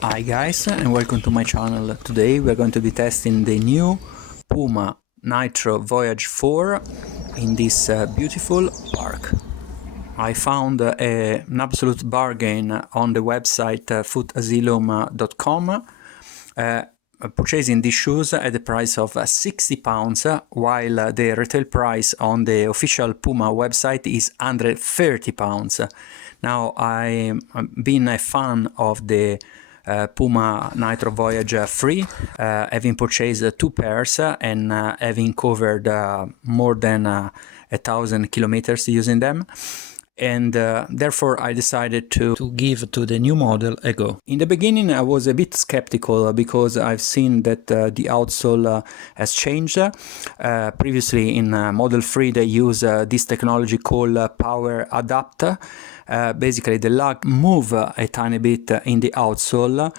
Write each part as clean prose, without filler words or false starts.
Hi guys, and welcome to my channel. Today we're going to be testing the new Puma Nitro Voyage 4 in this beautiful park. I found an absolute bargain on the website footasylum.com, purchasing these shoes at the price of £60, while the retail price on the official Puma website is £130. Now, I've been a fan of the Puma Nitro Voyage 3, having purchased two pairs and having covered more than 1,000 kilometers using them. And therefore I decided to give to the new model a go. In the beginning I was a bit skeptical because I've seen that the outsole has changed. Previously in Model 3 they use this technology called Power Adapt. Basically the lug move a tiny bit in the outsole,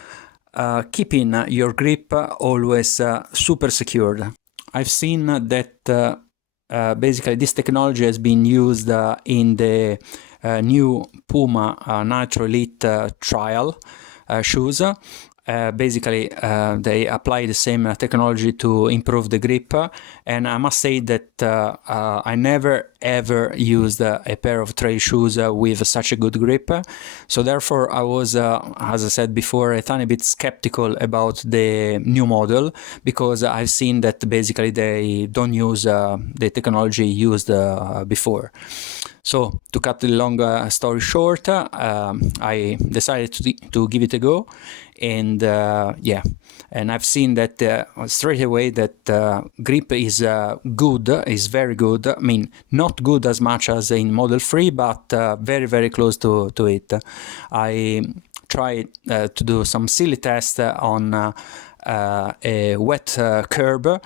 keeping your grip always super secured. I've seen that basically this technology has been used in the new Puma Nitro Elite trial shoes. Basically they apply the same technology to improve the grip, and I must say that I never ever used a pair of trail shoes with such a good grip. So therefore I was, as I said before, a tiny bit skeptical about the new model, because I've seen that basically they don't use the technology used before. So to cut the long story short, I decided to give it a go, and yeah, and I've seen that straight away that grip is good, is very good. I mean, not good as much as in Model 3, but very, very close to it. I tried to do some silly tests on a wet curb,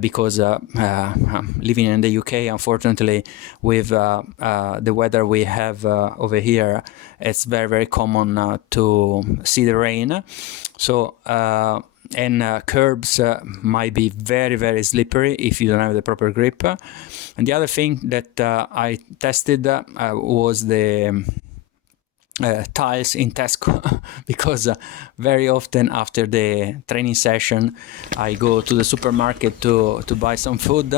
because living in the UK, unfortunately, with the weather we have over here, it's very, very common to see the rain. So and curbs might be very, very slippery if you don't have the proper grip. And the other thing that I tested was the tiles in Tesco, because very often after the training session I go to the supermarket to buy some food,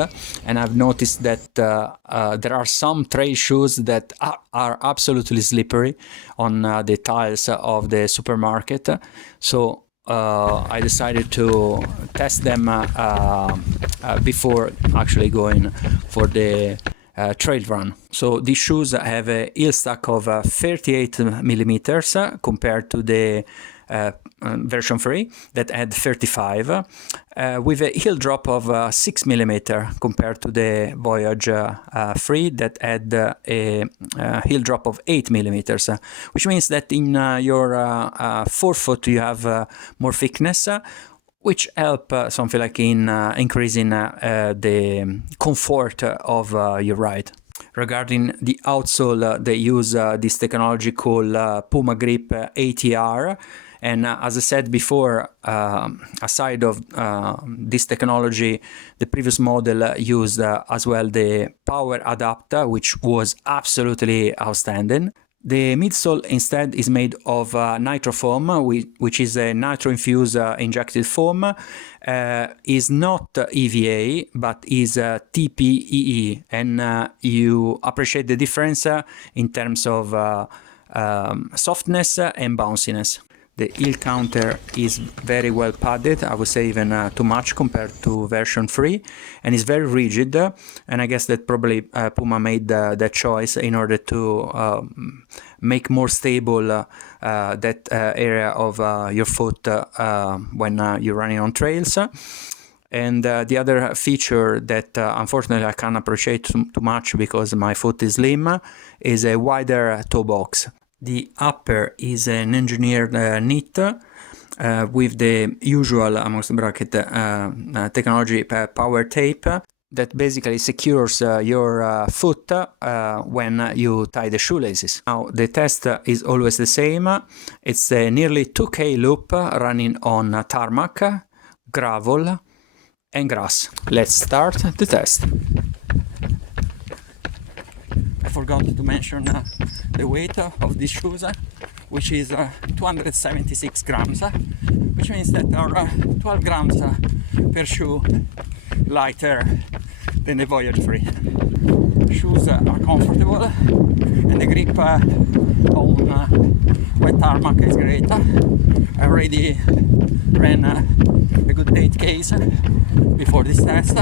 and I've noticed that there are some trail shoes that are absolutely slippery on the tiles of the supermarket. So I decided to test them before actually going for the trail run. So these shoes have a heel stack of 38 millimeters compared to the version 3 that had 35, with a heel drop of 6 millimeter compared to the Voyage 3 that had a heel drop of 8 millimeters, which means that in your forefoot you have more thickness, which help something like in increasing the comfort of your ride. Regarding the outsole, they use this technology called Puma Grip ATR, and as I said before, aside of this technology, the previous model used as well the Power Adapter, which was absolutely outstanding. The midsole instead is made of nitro foam, which is a nitro-infused injected foam. Is not EVA, but is TPEE, and you appreciate the difference in terms of softness and bounciness. The heel counter is very well padded, I would say even too much compared to version 3, and is very rigid, and I guess that probably Puma made that choice in order to make more stable that area of your foot when you're running on trails. And the other feature that unfortunately I can't appreciate too much because my foot is slim is a wider toe box. The upper is an engineered knit with the usual, amongst bracket, technology power tape that basically secures your foot when you tie the shoelaces. Now the test is always the same. It's a nearly 2K loop running on tarmac, gravel and grass. Let's start the test. forgot to mention the weight of these shoes, which is 276 grams, which means that are 12 grams per shoe lighter than the Voyage 3. Shoes are comfortable, and the grip on wet tarmac is great. I already ran a good 8Ks before this test,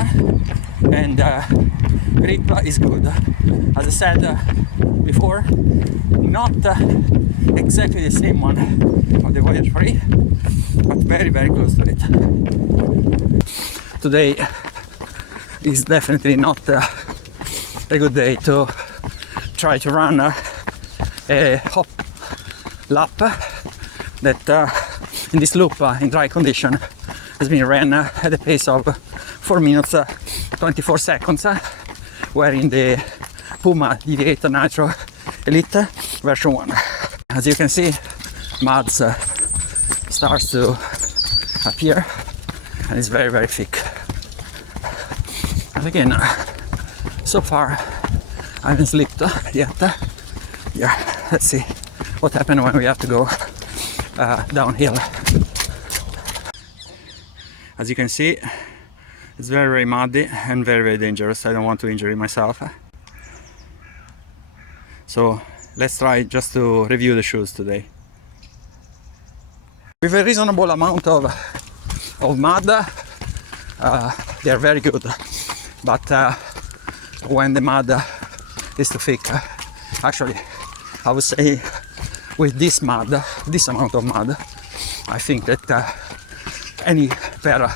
and grip is good. As I said before, not exactly the same one of the Voyage 3, but very close to it. Today is definitely not a good day to try to run a hop lap that in this loop in dry condition has been ran at a pace of 4 minutes 24 seconds, where in the Puma DV8 Nitro Elite version 1. As you can see, mud starts to appear and it's very thick. And again, so far I haven't slipped yet. Yeah, let's see what happens when we have to go downhill. As you can see, it's very muddy and very dangerous. I don't want to injure myself. So let's try just to review the shoes today. With a reasonable amount of mud, they are very good. But when the mud is too thick, actually, I would say with this mud, this amount of mud, I think that any pair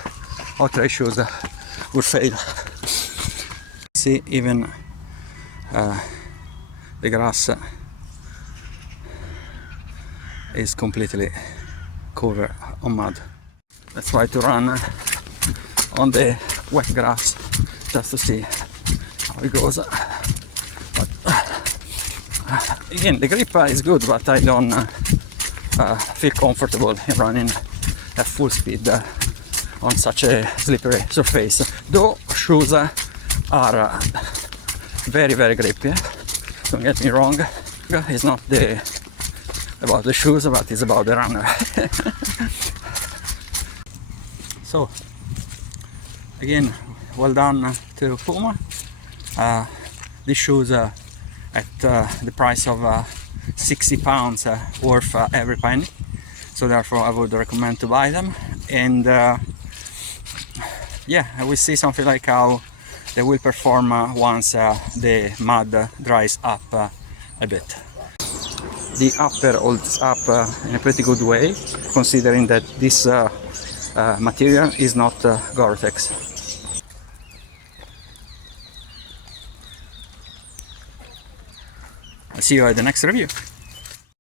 of trail shoes would fail. See, even the grass is completely covered on mud. Let's try to run on the wet grass just to see how it goes. But again, the grip is good, but I don't feel comfortable in running at full speed on such a slippery surface. Though shoes are very grippy. Don't get me wrong, it's not about the shoes, but it's about the runner. So again, well done to Puma. These shoes at the price of £60 worth every penny, so therefore I would recommend to buy them. And yeah, I will see something like how they will perform once the mud dries up a bit. The upper holds up in a pretty good way, considering that this material is not Gore-Tex. I'll see you at the next review.